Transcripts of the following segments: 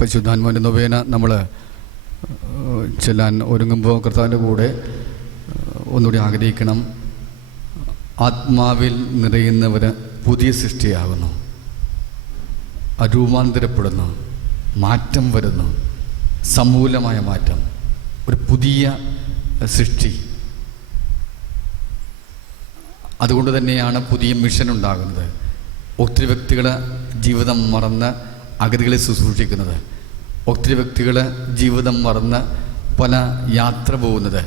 പരിശുദ്ധാത്മാവിൻ്റെ നൊവേന നമ്മൾ ചെല്ലാൻ ഒരുങ്ങുമ്പോൾ കർത്താവിൻ്റെ കൂടെ ഒന്നുകൂടി ആഗ്രഹിക്കണം. ആത്മാവിൽ നിറയുന്നവർ പുതിയ സൃഷ്ടിയാകുന്നു, രൂപാന്തരപ്പെടുന്നു, മാറ്റം വരുന്നു, സമൂലമായ മാറ്റം, ഒരു പുതിയ സൃഷ്ടി. അതുകൊണ്ട് തന്നെയാണ് പുതിയ മിഷൻ ഉണ്ടാകുന്നത്. ഒത്തിരി വ്യക്തികൾ ജീവിതം മറന്ന് അഗതികളെ ശുശ്രൂഷിക്കുന്നത്, ഒത്തിരി വ്യക്തികൾ ജീവിതം മറന്ന് പല യാത്ര പോകുന്നത്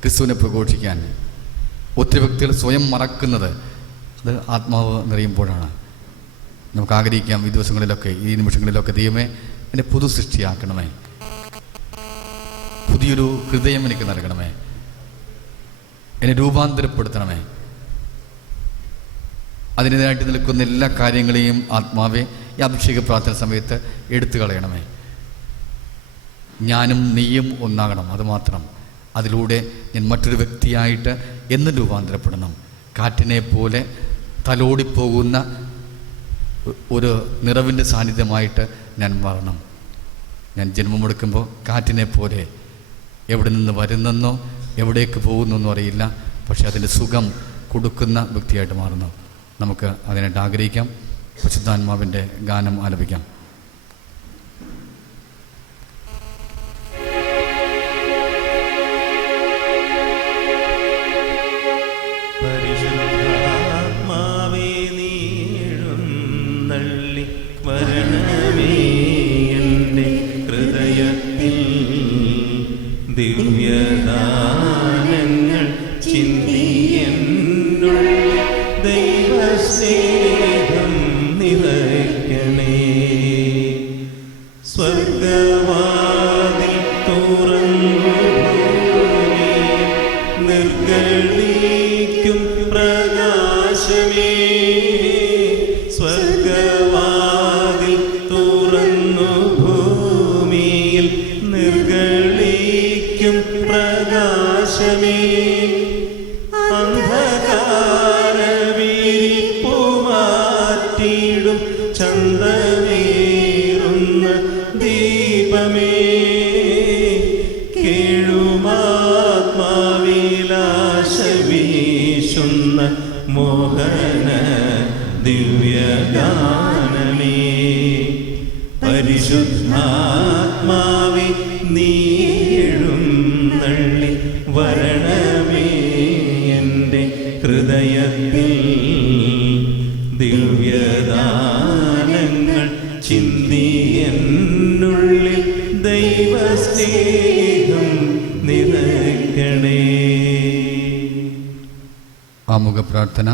ക്രിസ്തുവിനെ പ്രഘോഷിക്കാൻ, ഒത്തിരി വ്യക്തികൾ സ്വയം മറക്കുന്നത് അത് ആത്മാവ് നിറയുമ്പോഴാണ്. നമുക്ക് ആഗ്രഹിക്കാം ഈ ദിവസങ്ങളിലൊക്കെ, ഈ നിമിഷങ്ങളിലൊക്കെ, ദൈവമേ എന്നെ പുതു സൃഷ്ടിയാക്കണമേ, പുതിയൊരു ഹൃദയം എനിക്ക് നൽകണമേ, എന്നെ രൂപാന്തരപ്പെടുത്തണമേ. അതിനായിട്ട് നിൽക്കുന്ന എല്ലാ കാര്യങ്ങളെയും ആത്മാവെ ഈ അഭിഷേക പ്രാർത്ഥന സമയത്ത് എടുത്തു കളയണമേ. ഞാനും നീയും ഒന്നാകണം, അതുമാത്രം. അതിലൂടെ ഞാൻ മറ്റൊരു വ്യക്തിയായിട്ട് എന്നും രൂപാന്തരപ്പെടണം. കാറ്റിനെ പോലെ തലോടിപ്പോകുന്ന ഒരു നിറവിൻ്റെ സാന്നിധ്യമായിട്ട് ഞാൻ മാറണം. ഞാൻ ജന്മമെടുക്കുമ്പോൾ കാറ്റിനെ പോലെ എവിടെ നിന്ന് വരുന്നെന്നോ എവിടേക്ക് പോകുന്നെന്നോ അറിയില്ല, പക്ഷെ അതിൻ്റെ സുഖം കൊടുക്കുന്ന വ്യക്തിയായിട്ട് മാറുന്നു. നമുക്ക് അതിനായിട്ട് ആഗ്രഹിക്കാം. പരിശുദ്ധാത്മാവിൻ്റെ ഗാനം ആലപിക്കാം. പരിശുദ്ധാത്മാവേ നീഴുന്നള്ളി വരണമേ എൻ്റെ ഹൃദയത്തിൽ, ദിവ്യദാനങ്ങൾ ചിന്തിയെന്നുള്ളിൽ ദൈവസ്നേഹം നിറയ്ക്കണേ. സ്വർഗവാതിൽ തുറന്നു നിർഗളിക്കും പ്രകാശമേ, സ്വർഗവാതിൽ തുറന്നു ഭൂമിയിൽ നിർഗളിക്കും പ്രകാശമേ. അന്ധകാരവിരിപ്പുമാറ്റിടും ചന്തമേറുന്ന ദീപമേ, കേഴുമാത്മാവിലാശ വീശുന്ന വീശുന്ന മോഹന ദിവ്യഗാനമേ, പരിശുദ്ധാത്മാവേ നീഴുന്നള്ളി വരണമേ എൻ്റെ ഹൃദയത്തിൽ, ദിവ്യദാനങ്ങൾ ചിന്തി എന്നുള്ളിൽ ദൈവസ്നേഹം നിറയ്ക്കണേ. ആമുഖ പ്രാർത്ഥന.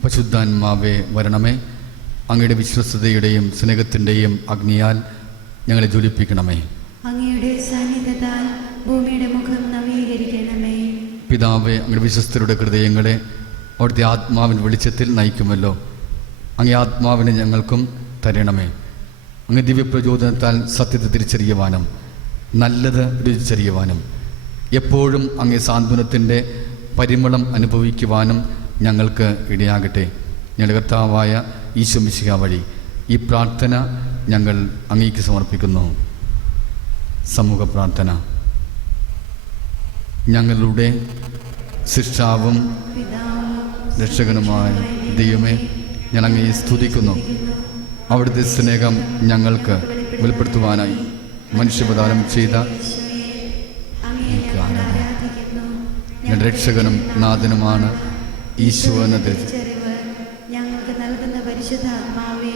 പരിശുദ്ധാത്മാവേ വരണമേ, അങ്ങയുടെ വിശ്വസ്തതയുടെയും സ്നേഹത്തിൻ്റെയും അഗ്നിയാൽ ഞങ്ങളെ ജ്വലിപ്പിക്കണമേ. അങ്ങയുടെ സാന്നിധ്യത്താൽ ഭൂമിയുടെ മുഖം നവീകരിക്കണമേ. പിതാവേ, അങ്ങയുടെ വിശ്വസ്തരുടെ ഹൃദയങ്ങളെ അവിടുത്തെ ആത്മാവിൻ വെളിച്ചത്തിൽ നയിക്കുമല്ലോ. അങ്ങേ ആത്മാവിനെ ഞങ്ങൾക്കും തരണമേ. അങ്ങ് ദിവ്യപ്രചോദനത്താൽ സത്യത്തെ തിരിച്ചറിയുവാനും നല്ലത് രുചിച്ചറിയുവാനും എപ്പോഴും അങ്ങേ സാന്ത്വനത്തിൻ്റെ പരിമളം അനുഭവിക്കുവാനും ഞങ്ങൾക്ക് ഇടയാകട്ടെ. ഞങ്ങളുടെ കർത്താവായ ഈശോ മിശിഹാ വഴി ഈ പ്രാർത്ഥന ഞങ്ങൾ അങ്ങേക്ക് സമർപ്പിക്കുന്നു. സമൂഹ പ്രാർത്ഥന. ഞങ്ങളുടെ സൃഷ്ടാവും രക്ഷകനുമായ ദൈവമേ, ഞാൻ അങ്ങയെ സ്തുതിക്കുന്നു. അവിടുത്തെ സ്നേഹം ഞങ്ങൾക്ക് വെളിപ്പെടുത്തുവാനായി മനുഷ്യപ്രദാനം ചെയ്ത ഞങ്ങളുടെ രക്ഷകനും നാഥനുമാണ് ഈശോ എന്നത്. ഞങ്ങൾക്ക് നൽകുന്ന പരിശുദ്ധാത്മാവേ,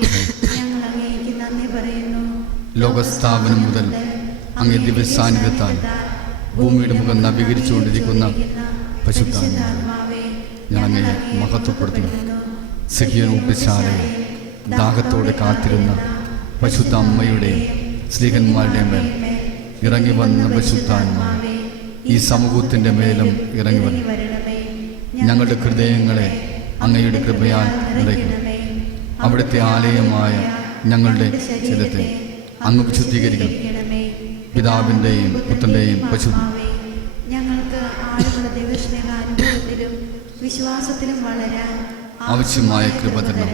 ഞങ്ങൾ അങ്ങേക്ക് നന്ദി പറയുന്നു. ലോകസ്ഥാപനം മുതൽ അങ്ങേ ദിവ്യ സാന്നിധ്യത്താൽ ഭൂമിയുടെ മുഖം നവീകരിച്ചുകൊണ്ടിരിക്കുന്ന പരിശുദ്ധാത്മാവേ, ഞാൻ അങ്ങയെ മഹത്വപ്പെടുത്തുന്നു. സഖിയൻ ഊട്ടുശാലയെ ദാഹത്തോടെ കാത്തിരുന്ന പരിശുദ്ധ അമ്മയുടെയും സ്ത്രീകന്മാരുടെയും മേൽ ഇറങ്ങി വന്ന പരിശുദ്ധാത്മാവേ, ഈ സമൂഹത്തിൻ്റെ മേലും ഇറങ്ങി വന്നു ഞങ്ങളുടെ ഹൃദയങ്ങളെ അങ്ങയുടെ കൃപയാൽ നിറയ്ക്കണം. അവിടുത്തെ ആലയമായ ഞങ്ങളുടെ ശരീരത്തെ അങ്ങ് വിശുദ്ധീകരിക്കണം. പിതാവിൻ്റെയും പുത്രൻ്റെയും ഞങ്ങൾക്ക് ആഴമുള്ള ദൈവസ്നേഹാനുഭവത്തിലും വിശ്വാസത്തിലും വളരാൻ ആവശ്യമായ കൃപ തരണം.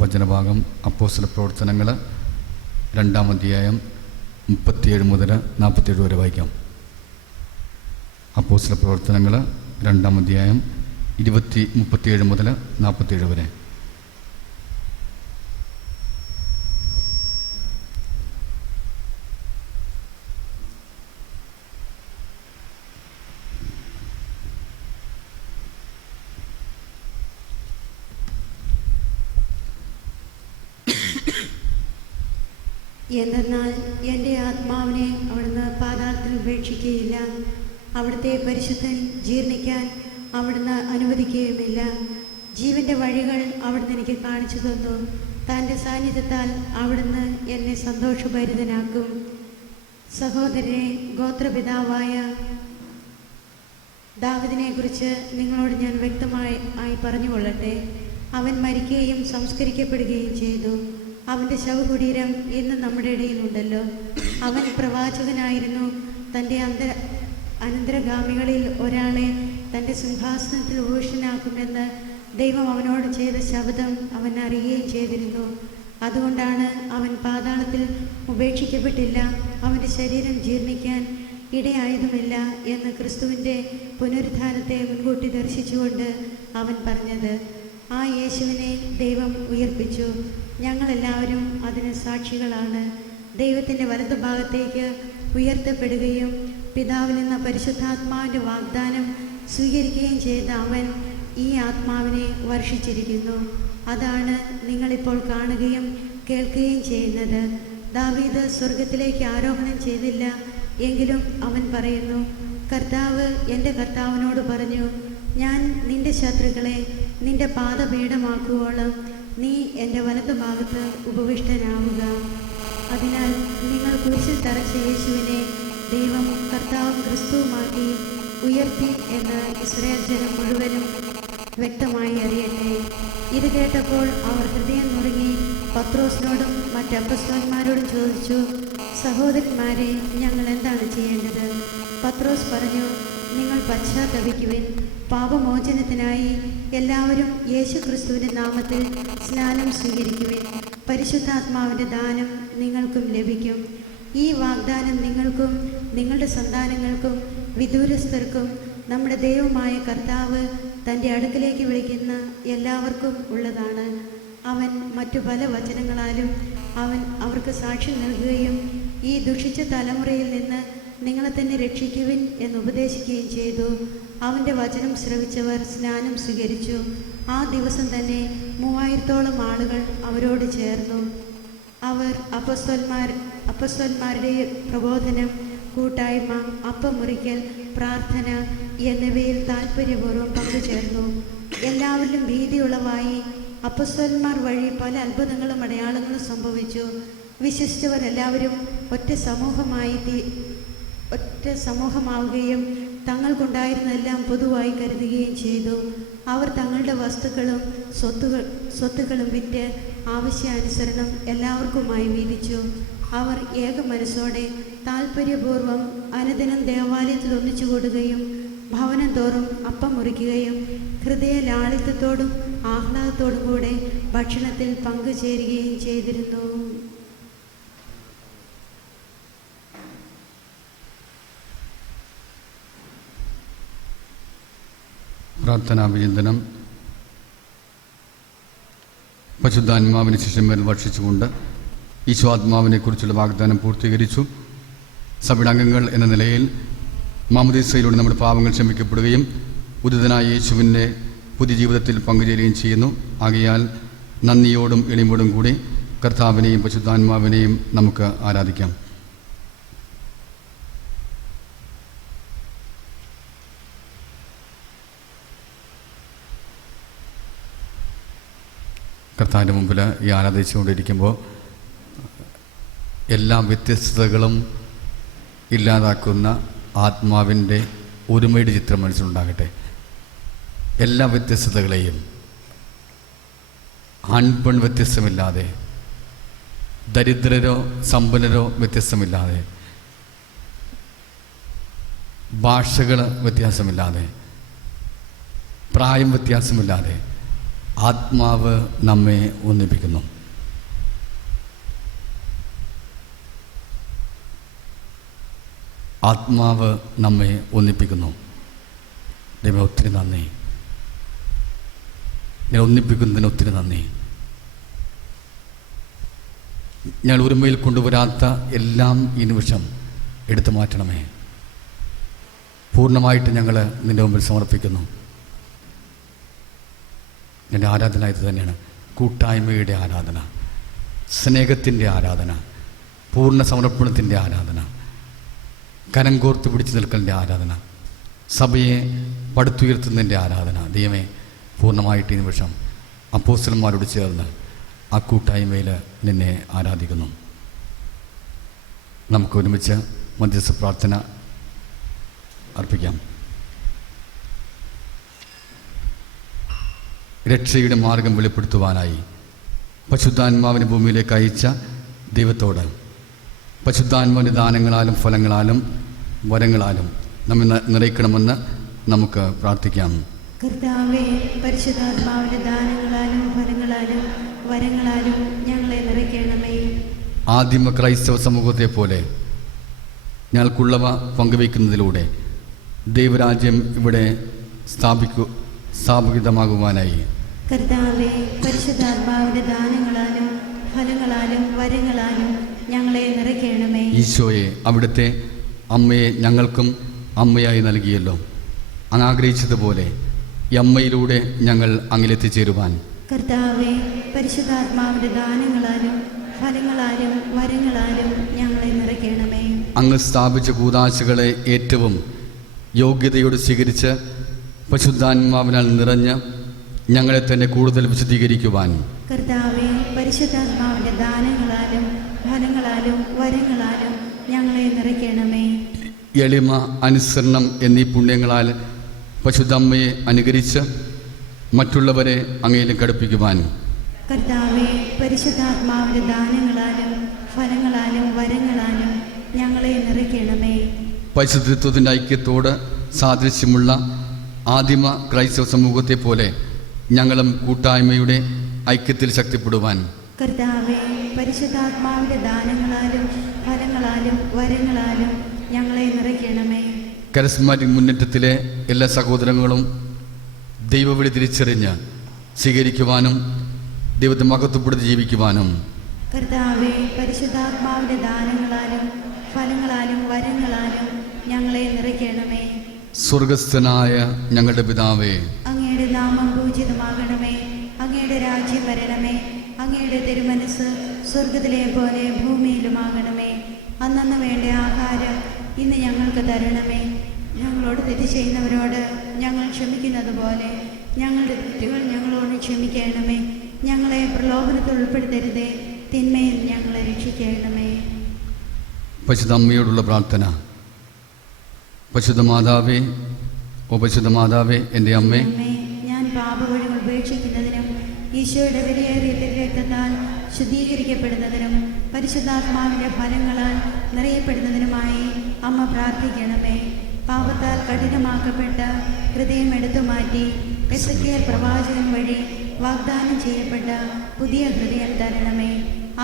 വചനഭാഗം അപ്പോസ്തല പ്രവർത്തനങ്ങൾ 2-ാം അധ്യായം 37 മുതൽ 47 വരെ വായിക്കാം. അപ്പോസ്തല പ്രവർത്തനങ്ങൾ 2-ാം അധ്യായം 37 മുതൽ 47 വരെ. എന്തെന്നാൽ എൻ്റെ ആത്മാവിനെ അവിടുന്ന് പാതാളത്തിൽ ഉപേക്ഷിക്കുകയില്ല. അവിടുത്തെ പരിശുദ്ധൻ ജീർണിക്കാൻ അവിടുന്ന് അനുവദിക്കുകയുമില്ല. ജീവൻ്റെ വഴികൾ അവിടുന്ന് എനിക്ക് കാണിച്ചു തന്നു. തൻ്റെ സാന്നിധ്യത്താൽ അവിടുന്ന് എന്നെ സന്തോഷഭരിതനാക്കും. സഹോദരനെ, ഗോത്രപിതാവായ ദാവീദിനെക്കുറിച്ച് നിങ്ങളോട് ഞാൻ വ്യക്തമായി പറഞ്ഞുകൊള്ളട്ടെ. അവൻ മരിക്കുകയും സംസ്കരിക്കപ്പെടുകയും ചെയ്തു. അവൻ്റെ ശവകുടീരം ഇന്ന് നമ്മുടെ ഇടയിലുണ്ടല്ലോ. അവൻ പ്രവാചകനായിരുന്നു. തൻ്റെ അനന്തരഗാമികളിൽ ഒരാളെ തൻ്റെ സിംഹാസനത്തിൽ ഭൂഷണനാക്കുമെന്ന് ദൈവം അവനോട് ചെയ്ത ശബ്ദം അവൻ അറിയുകയും ചെയ്തിരുന്നു. അതുകൊണ്ടാണ് അവൻ പാതാളത്തിൽ ഉപേക്ഷിക്കപ്പെട്ടില്ല. അവൻ്റെ ശരീരം ജീർണിക്കാൻ ഇടയായതുമില്ല എന്ന് ക്രിസ്തുവിൻ്റെ പുനരുദ്ധാനത്തെ മുൻകൂട്ടി ദർശിച്ചുകൊണ്ട് അവൻ പറഞ്ഞത്. ആ യേശുവിനെ ദൈവം ഉയർപ്പിച്ചു. ഞങ്ങളെല്ലാവരും അതിന് സാക്ഷികളാണ്. ദൈവത്തിൻ്റെ വലതുഭാഗത്തേക്ക് ഉയർത്തപ്പെടുകയും പിതാവിൽ നിന്ന് പരിശുദ്ധാത്മാവിൻ്റെ വാഗ്ദാനം സ്വീകരിക്കുകയും ചെയ്ത അവൻ ഈ ആത്മാവിനെ വർഷിച്ചിരിക്കുന്നു. അതാണ് നിങ്ങളിപ്പോൾ കാണുകയും കേൾക്കുകയും ചെയ്യുന്നത്. ദാവീദ് സ്വർഗത്തിലേക്ക് ആരോഹണം ചെയ്തില്ല, എങ്കിലും അവൻ പറയുന്നു, കർത്താവ് എൻ്റെ കർത്താവിനോട് പറഞ്ഞു, ഞാൻ നിന്റെ ശത്രുക്കളെ നിന്റെ പാദപീഠമാക്കുവോളം നീ എൻ്റെ വലതുഭാഗത്ത് ഉപവിഷ്ടനാവുക. അതിനാൽ നിങ്ങൾ കുരിശിൽ തറച്ച യേശുവിനെ ദൈവം കർത്താവും ക്രിസ്തുവുമാക്കി ഉയർത്തി എന്ന് ഇസ്രായേൽ ജനം മുഴുവനും വ്യക്തമായി അറിയട്ടെ. ഇത് കേട്ടപ്പോൾ അവർ ഹൃദയം നുറുങ്ങി പത്രോസിനോടും മറ്റ് അപ്പസ്തലന്മാരോടും ചോദിച്ചു, സഹോദരന്മാരെ, ഞങ്ങൾ എന്താണ് ചെയ്യേണ്ടത്? പത്രോസ് പറഞ്ഞു, നിങ്ങൾ പശ്ചാത്തപിക്കുവിൻ. പാപമോചനത്തിനായി എല്ലാവരും യേശു ക്രിസ്തുവിൻ്റെ നാമത്തിൽ സ്നാനം സ്വീകരിക്കുവിൻ. പരിശുദ്ധാത്മാവിൻ്റെ ദാനം നിങ്ങൾക്കും ലഭിക്കും. ഈ വാഗ്ദാനം നിങ്ങൾക്കും നിങ്ങളുടെ സന്താനങ്ങൾക്കും വിദൂരസ്ഥർക്കും നമ്മുടെ ദൈവമായ കർത്താവ് തൻ്റെ അടുക്കലേക്ക് വിളിക്കുന്ന എല്ലാവർക്കും ഉള്ളതാണ്. അവൻ മറ്റു പല വചനങ്ങളാലും അവൻ അവർക്ക് സാക്ഷ്യം നൽകുകയും ഈ ദുഷിച്ച തലമുറയിൽ നിന്ന് നിങ്ങളെ തന്നെ രക്ഷിക്കുവിൻ എന്ന് ഉപദേശിക്കുകയും ചെയ്തു. അവൻ്റെ വചനം ശ്രവിച്ചവർ സ്നാനം സ്വീകരിച്ചു. ആ ദിവസം തന്നെ 3000-ഓളം ആളുകൾ അവരോട് ചേർന്നു. അവർ അപ്പസ്തോലന്മാരുടെ പ്രബോധനം, കൂട്ടായ്മ, അപ്പം മുറിക്കൽ, പ്രാർത്ഥന എന്നിവയിൽ താൽപ്പര്യപൂർവ്വം പങ്കുചേർന്നു. എല്ലാവരിലും ഭീതി ഉളവായി. അപ്പസ്തോലന്മാർ വഴി പല അത്ഭുതങ്ങളും അടയാളങ്ങളും സംഭവിച്ചു. വിശ്വസിച്ചവർ എല്ലാവരും ഒറ്റ സമൂഹമാവുകയും തങ്ങൾക്കുണ്ടായിരുന്നെല്ലാം പൊതുവായി കരുതുകയും ചെയ്തു. അവർ തങ്ങളുടെ വസ്തുക്കളും സ്വത്തുക്കളും വിറ്റ് ആവശ്യാനുസരണം എല്ലാവർക്കുമായി വീതിച്ചു. അവർ ഏക മനസ്സോടെ താൽപ്പര്യപൂർവ്വം അനുദിനം ദേവാലയത്തിൽ ഒന്നിച്ചുകൂടുകയും ഭവനം തോറും അപ്പം മുറിക്കുകയും ഹൃദയ ലാളിത്യത്തോടും ആഹ്ലാദത്തോടും കൂടെ ഭക്ഷണത്തിൽ പങ്കുചേരുകയും ചെയ്തിരുന്നു. പ്രാർത്ഥനാഭിചിന്തനം. പരിശുദ്ധാത്മാവിനെ ശിഷ്യന്മാരിൽ വർഷിച്ചുകൊണ്ട് ഈശോആത്മാവിനെക്കുറിച്ചുള്ള വാഗ്ദാനം പൂർത്തീകരിച്ചു. സഭയുടെ അംഗങ്ങൾ എന്ന നിലയിൽ മാമോദീസയിലൂടെ നമ്മുടെ പാപങ്ങൾ ക്ഷമിക്കപ്പെടുകയും ഉദിതനായ യേശുവിൻ്റെ പുതിയ ജീവിതത്തിൽ പങ്കുചേരുകയും ചെയ്യുന്നു. ആകയാൽ നന്ദിയോടും എളിമയോടും കൂടി കർത്താവിനെയും പരിശുദ്ധാത്മാവിനെയും നമുക്ക് ആരാധിക്കാം. കർത്താവിൻ്റെ മുമ്പിൽ ഈ ആരാധിച്ചുകൊണ്ടിരിക്കുമ്പോൾ എല്ലാ വ്യത്യസ്തതകളും ഇല്ലാതാക്കുന്ന ആത്മാവിൻ്റെ ഒരുമയുടെ ചിത്രം മനസ്സിലുണ്ടാകട്ടെ. എല്ലാ വ്യത്യസ്തതകളെയും ആൺപെൺ വ്യത്യസ്തമില്ലാതെ, ദരിദ്രരോ സമ്പന്നരോ വ്യത്യസ്തമില്ലാതെ, ഭാഷകൾ വ്യത്യാസമില്ലാതെ, പ്രായം വ്യത്യാസമില്ലാതെ ആത്മാവ് നമ്മെ ഒന്നിപ്പിക്കുന്നു. ആത്മാവ് നമ്മെ ഒന്നിപ്പിക്കുന്നു. ദൈവം ഒത്തിരി നന്ദി. ഞാൻ ഒന്നിപ്പിക്കുന്നതിന് ഒത്തിരി നന്ദി. ഞങ്ങൾ ഒരുമയിൽ കൊണ്ടുവരാത്ത എല്ലാം ഈ നിമിഷം എടുത്തു മാറ്റണമേ. പൂർണ്ണമായിട്ട് ഞങ്ങൾ നിൻ്റെ മുമ്പിൽ സമർപ്പിക്കുന്നു. എൻ്റെ ആരാധന ഇത് തന്നെയാണ്. കൂട്ടായ്മയുടെ ആരാധന, സ്നേഹത്തിൻ്റെ ആരാധന, പൂർണ്ണ സമർപ്പണത്തിൻ്റെ ആരാധന, കരം കോർത്ത് പിടിച്ചു നിൽക്കലിൻ്റെ ആരാധന, സഭയെ പടുത്തുയർത്തുന്നതിൻ്റെ ആരാധന. ദൈവമേ, പൂർണ്ണമായിട്ട് ഈ നിമിഷം അപ്പോസ്തലന്മാരോട് ചേർന്ന് ആ കൂട്ടായ്മയിൽ നിന്നെ ആരാധിക്കുന്നു. നമുക്ക് ഒരുമിച്ച് മധ്യസ്ഥ പ്രാർത്ഥന അർപ്പിക്കാം. രക്ഷയുടെ മാർഗം വെളിപ്പെടുത്തുവാനായി പരിശുദ്ധാത്മാവിനെ ഭൂമിയിലേക്ക് അയച്ച ദൈവത്തോട് പരിശുദ്ധാത്മാവിൻ്റെ ദാനങ്ങളാലും ഫലങ്ങളാലും വരങ്ങളാലും നമ്മെ നിറയ്ക്കണമെന്ന് നമുക്ക് പ്രാർത്ഥിക്കാം. കർത്താവേ, പരിശുദ്ധാത്മാവിന്റെ ദാനങ്ങളാലും ഫലങ്ങളാലും വരങ്ങളാലും ഞങ്ങളെ നിറയ്ക്കണമേ. ആദിമ ക്രൈസ്തവ സമൂഹത്തെ പോലെ ഞങ്ങൾക്കുള്ളവ പങ്കുവയ്ക്കുന്നതിലൂടെ ദൈവരാജ്യം ഇവിടെ സ്ഥാപിതമാകുവാനായി കർത്താവേ, പരിശുദ്ധാത്മാവിന്റെ ദാനങ്ങളാലും ഫലങ്ങളാലും വരങ്ങളാലും ഞങ്ങളെ നിറയ്ക്കണമേ. ഈശോയെ, അവിടുത്തെ അമ്മയെ ഞങ്ങൾക്കും അമ്മയായി നൽകിയല്ലോ. അങ്ങ് ആഗ്രഹിച്ചതുപോലെ ഈ അമ്മയിലൂടെ ഞങ്ങൾ അങ്ങിലെത്തിച്ചേരുവാൻ കർത്താവേ, പരിശുദ്ധാത്മാവിന്റെ ദാനങ്ങളാലും ഫലങ്ങളാലും വരങ്ങളാലും ഞങ്ങളെ നിറയ്ക്കണമേ. അങ്ങ് സ്ഥാപിച്ച കൂദാശകളെ ഏറ്റവും യോഗ്യതയോട് സ്വീകരിച്ച് പരിശുദ്ധാത്മാവിനാൽ നിറഞ്ഞ് ഞങ്ങളെ തന്നെ കൂടുതൽ വിശദീകരിക്കുവാൻ കർത്താവേ, പരിശുദ്ധാത്മാവിന്റെ ദാനങ്ങളാലും ഫലങ്ങളാലും വരങ്ങളാലും ഞങ്ങളെ നിറയ്ക്കണമേ. എളിമ, അനുസരണം എന്നീ പുണ്യങ്ങളാൽ പരിശുദ്ധമ്മയെ അനുകരിച്ച് മറ്റുള്ളവരെ അങ്ങയിലേക്ക് അടുപ്പിക്കുവാൻ കർത്താവേ, പരിശുദ്ധാത്മാവിന്റെ ദാനങ്ങളാലും ഫലങ്ങളാലും വരങ്ങളാലും ഞങ്ങളെ നിറയ്ക്കണമേ. പരിശുദ്ധത്വത്തിൻ്റെ ഐക്യത്തോട് സാദൃശ്യമുള്ള ആദിമ ക്രൈസ്തവ സമൂഹത്തെ പോലെ ഞങ്ങളും കൂട്ടായ്മയുടെ ഐക്യത്തിൽ ശക്തിപ്പെടുവാൻ കർത്താവേ, പരിശുദ്ധാത്മാവിന്റെ ദാനങ്ങളാലും ഫലങ്ങളാലും വരങ്ങളാലും ഞങ്ങളെ നിറയ്ക്കണമേ. കരിസ്മാറ്റിക് മുന്നേറ്റത്തിലെ എല്ലാ സഹോദരങ്ങളും ദൈവവിളി തിരിച്ചറിഞ്ഞ് സ്വീകരിക്കുവാനും ദൈവത്തെ മഹത്വപ്പെടുത്തി ജീവിക്കുവാനും കർത്താവേ, പരിശുദ്ധാത്മാവിന്റെ ദാനങ്ങളാലും ഫലങ്ങളാലും വരങ്ങളാലും ഞങ്ങളെ നിറയ്ക്കണമേ. സ്വർഗസ്ഥനായ ഞങ്ങളുടെ പിതാവേ, അങ്ങയുടെ നാമം പൂജിതമാകണമേ. അങ്ങയുടെ രാജ്യം വരണമേ. അങ്ങയുടെ തിരുമനസ് സ്വർഗത്തിലെ പോലെ ഭൂമിയിലുമാകണമേ. അന്നന്ന് വേണ്ട ആഹാരം ഇന്ന് ഞങ്ങൾക്ക് തരണമേ. ഞങ്ങളോട് തെറ്റ് ചെയ്യുന്നവരോട് ഞങ്ങൾ ക്ഷമിക്കുന്നത് പോലെ ഞങ്ങളുടെ തെറ്റുകൾ ഞങ്ങളോട് ക്ഷമിക്കണമേ. ഞങ്ങളെ പ്രലോഭനത്തിൽ ഉൾപ്പെടുത്തരുതേ, തിന്മയിൽ ഞങ്ങളെ രക്ഷിക്കണമേ. പരിശുദ്ധ അമ്മയോടുള്ള പ്രാർത്ഥന. പരിശുദ്ധ മാതാവേ, ഓ പരിശുദ്ധ മാതാവേ, എൻ്റെ അമ്മേ, ഞാൻ പാപവഴികൾ ഉപേക്ഷിക്കുന്നതിനും ഈശോയുടെ വിലയേറിയ രക്തത്താൽ ശുദ്ധീകരിക്കപ്പെടുന്നതിനും പരിശുദ്ധാത്മാവിൻ്റെ ഫലങ്ങളാൽ നിറയപ്പെടുന്നതിനുമായി അമ്മ പ്രാർത്ഥിക്കണമേ. പാപത്താൽ കഠിനമാക്കപ്പെട്ട ഹൃദയം എടുത്തുമാറ്റി എസെക്കിയേൽ പ്രവാചകൻ വഴി വാഗ്ദാനം ചെയ്യപ്പെട്ട പുതിയ ഹൃദയം തരണമേ.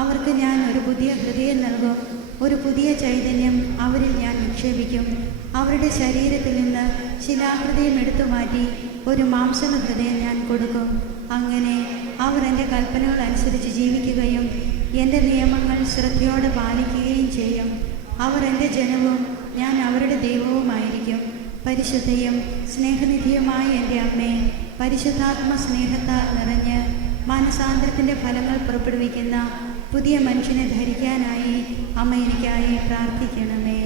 അവർക്ക് ഞാൻ ഒരു പുതിയ ഹൃദയം നൽകും. ഒരു പുതിയ ചൈതന്യം അവരിൽ ഞാൻ നിക്ഷേപിക്കും. അവരുടെ ശരീരത്തിൽ നിന്ന് ശിലാഹൃദയം എടുത്തുമാറ്റി ഒരു മാംസള ഹൃദയം ഞാൻ കൊടുക്കും. അങ്ങനെ അവർ എൻ്റെ കൽപ്പനകൾ അനുസരിച്ച് ജീവിക്കുകയും എൻ്റെ നിയമങ്ങൾ ശ്രദ്ധയോടെ പാലിക്കുകയും ചെയ്യും. അവർ എൻ്റെ ജനവും ഞാൻ അവരുടെ ദൈവവുമായിരിക്കും. പരിശുദ്ധയും സ്നേഹനിധിയുമായ എൻ്റെ അമ്മേ, പരിശുദ്ധാത്മ സ്നേഹത്താൽ നിറഞ്ഞ് മാനസാന്തരത്തിൻ്റെ ഫലങ്ങൾ പുറപ്പെടുവിക്കുന്ന പുതിയ മനുഷ്യനെ ധരിക്കാനായി അമ്മ എനിക്കായി പ്രാർത്ഥിക്കണമേ.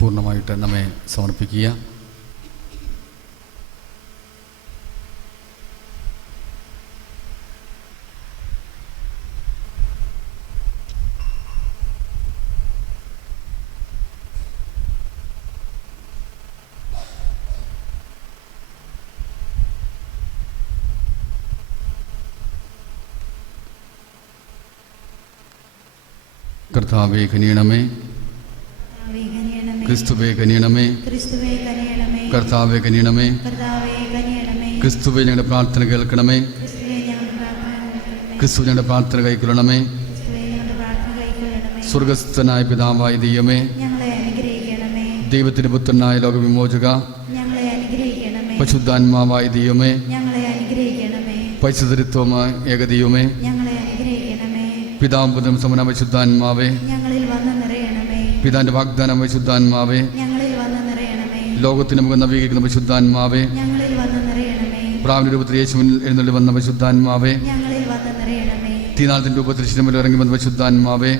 പൂർണ്ണമായിട്ട് നമ്മെ സമർപ്പിക്കുക. കർത്താവേ കനിയണമേ, ക്രിസ്തുവേ കനിയണമേ, കർത്താവേ കനിയണമേ, ക്രിസ്തുവേ ഞങ്ങളുടെ പ്രാർത്ഥന കേൾക്കണമേ, ക്രിസ്തു ഞങ്ങളുടെ പ്രാർത്ഥന കൈക്കൊള്ളണമേ. സ്വർഗസ്ഥനായ പിതാവായ ദൈവമേ, ദൈവത്തിന്റെ പുത്രനായ ലോകവിമോചക, പരിശുദ്ധാത്മാവായ ദൈവമേ, പരിശുദ്ധത്വമായ ഏകദൈവമേ, പിതാവും പുത്രനും സമനായ പരിശുദ്ധാത്മാവേ, പിതാവിന്റെ വാഗ്ദാനം പരിശുദ്ധാത്മാവേ, ലോകത്തിന് മുഖം നവീകരിക്കുന്ന പരിശുദ്ധാത്മാവേ, പ്രാവിന്റെ രൂപത്തിൽ യേശുവിൽ എഴുന്നള്ളി വന്ന പരിശുദ്ധാത്മാവേ, തീനാളത്തിന്റെ രൂപത്തിൽ ശിരമിൽ ഇറങ്ങി വന്ന പരിശുദ്ധാത്മാവേ,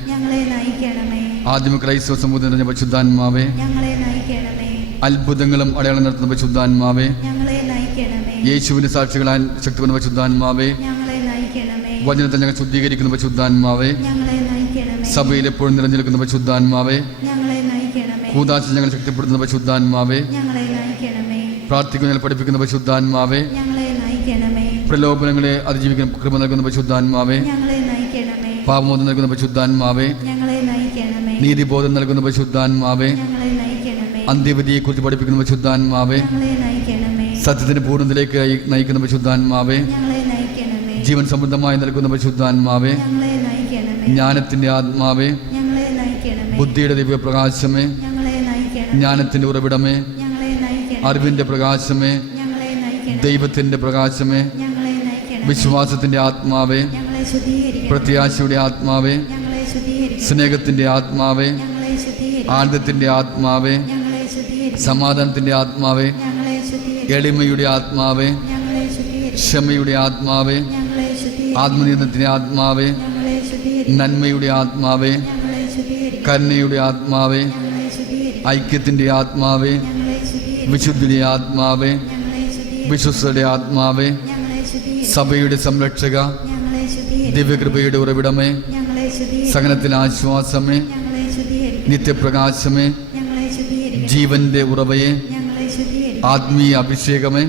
ആദ്യമ ക്രൈസ്തവ സമൂഹത്തിൽ നിറഞ്ഞ പരിശുദ്ധാത്മാവേ, അത്ഭുതങ്ങളും അടയാളം നടത്തുന്ന പരിശുദ്ധാത്മാവേ, യേശുവിന്റെ സാക്ഷികളാൽ ശക്തിപ്പെടുന്ന പരിശുദ്ധാത്മാവേ, വചനത്തെ ഞങ്ങൾ ശുദ്ധീകരിക്കുന്ന പരിശുദ്ധാത്മാവേ, സഭയിൽ എപ്പോഴും നിറഞ്ഞിരിക്കുന്ന പരിശുദ്ധാത്മാവേ, കൂദാശ ഞങ്ങൾ ശക്തിപ്പെടുത്തുന്ന പരിശുദ്ധാത്മാവേ, പ്രാർത്ഥിക്കുന്ന പഠിപ്പിക്കുന്ന പരിശുദ്ധാത്മാവേ, പ്രലോഭനങ്ങളെ അതിജീവിക്കുന്ന കൃപ നൽകുന്ന പരിശുദ്ധാത്മാവേ, പാപമോചനം നൽകുന്ന പരിശുദ്ധാത്മാവേ, നീതിബോധം നൽകുന്ന പരിശുദ്ധാത്മാവേ, അന്ത്യവിധിയെക്കുറിച്ച് പഠിപ്പിക്കുന്ന പരിശുദ്ധാത്മാവേ, സത്യത്തിന്റെ പൂർണ്ണതയിലേക്ക് നയിക്കുന്ന പരിശുദ്ധാത്മാവേ, ജീവൻ സമൃദ്ധമായി നൽകുന്ന പരിശുദ്ധാത്മാവേ, ജ്ഞാനത്തിന്റെ ആത്മാവേ, ബുദ്ധിയുടെ ദിവ്യപ്രകാശമേ, ജ്ഞാനത്തിന്റെ ഉറവിടമേ, അറിവിന്റെ പ്രകാശമേ, ദൈവത്തിന്റെ പ്രകാശമേ, വിശ്വാസത്തിന്റെ ആത്മാവേ, പ്രത്യാശയുടെ ആത്മാവേ, സ്നേഹത്തിന്റെ ആത്മാവേ, ആനന്ദത്തിന്റെ ആത്മാവേ, സമാധാനത്തിന്റെ ആത്മാവേ, എളിമയുടെ ആത്മാവേ, ക്ഷമയുടെ ആത്മാവേ, ആത്മനിയന്ത്രണത്തിന്റെ ആത്മാവേ, നന്മയുടെ ആത്മാവേ, കരുണയുടെ ആത്മാവേ, ഐക്യത്തിന്റെ ആത്മാവേ, വിശുദ്ധിയുടെ ആത്മാവേ, വിശ്വസ്തയുടെ ആത്മാവേ, സഭയുടെ സംരക്ഷക, ദിവ്യകൃപയുടെ ഉറവിടമേ, സഹനത്തിലെ ആശ്വാസമേ, നിത്യപ്രകാശമേ, ജീവന്റെ ഉറവയെ, ആത്മീയ അഭിഷേകമേ,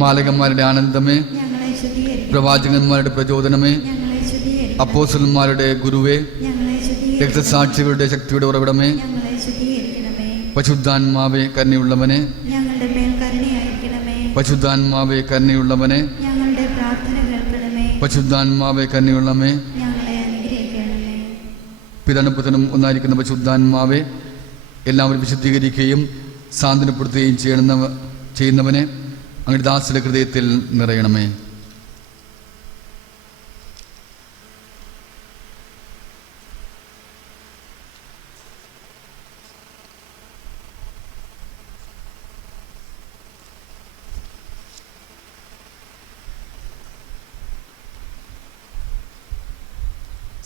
മാലകന്മാരുടെ ആനന്ദമേ, പ്രവാചകന്മാരുടെ പ്രചോദനമേ, അപ്പോസ്തലന്മാരുടെ ഗുരുവേ, രക്തസാക്ഷികളുടെ ശക്തിയുടെ ഉറവിടമേ, പരിശുദ്ധാത്മാവേ കരുണയുള്ളവനെ, പരിശുദ്ധാത്മാവേ കരുണയുള്ളവനെ, പരിശുദ്ധാത്മാവേ കരുണയുള്ളവനെ, പിതാനും പുത്രനും ഒന്നായിരിക്കുന്ന പരിശുദ്ധാത്മാവെ എല്ലാവരും വിശുദ്ധീകരിക്കുകയും സാന്ത്വനപ്പെടുത്തുകയും ചെയ്യുന്നവനെ അങ്ങയുടെ ദാസന്റെ ഹൃദയത്തിൽ നിറയണമേ.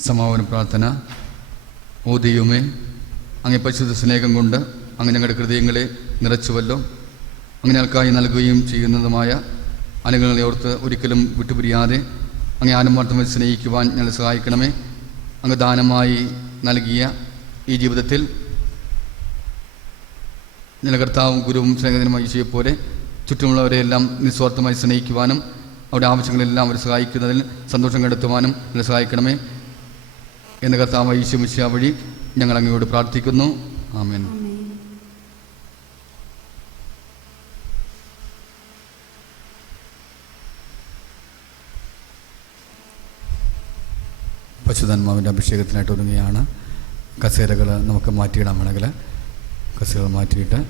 സമാപന പ്രാർത്ഥന. ഓ ദൈവമേ, അങ്ങേ പരിശുദ്ധ സ്നേഹം കൊണ്ട് അങ്ങ് ഞങ്ങളുടെ ഹൃദയങ്ങളെ നിറച്ചുവല്ലോ. അങ്ങനെ ആൾക്കായി നൽകുകയും ചെയ്യുന്നതുമായ അനുഗ്രഹങ്ങളെ ഓർത്ത് ഒരിക്കലും വിട്ടുപിരിയാതെ അങ്ങേ ആത്മാർത്ഥമായി സ്നേഹിക്കുവാൻ ഞങ്ങളെ സഹായിക്കണമേ. അങ്ങ് ദാനമായി നൽകിയ ഈ ജീവിതത്തിൽ ഞങ്ങളുടെ കർത്താവും ഗുരുവും സ്നേഹിതനുമായി ഈശോയെപ്പോലെ ചുറ്റുമുള്ളവരെയെല്ലാം നിസ്വാർത്ഥമായി സ്നേഹിക്കുവാനും അവരുടെ ആവശ്യങ്ങളെല്ലാം അവർ സഹായിക്കുന്നതിൽ സന്തോഷം കണ്ടെത്തുവാനും ഞങ്ങളെ സഹായിക്കണമേ എന്ന കർത്താവായ ഈശോ മിശിഹാ വഴി ഞങ്ങൾ അങ്ങയോട് പ്രാർത്ഥിക്കുന്നു. ആമേൻ. പരിശുദ്ധാത്മാവിൻ്റെ അഭിഷേകത്തിനായിട്ട് ഒരുങ്ങുകയാണ്. കസേരകൾ നമുക്ക് മാറ്റിയിടാൻ വേണമെങ്കിൽ കസേരകൾ മാറ്റിയിട്ട്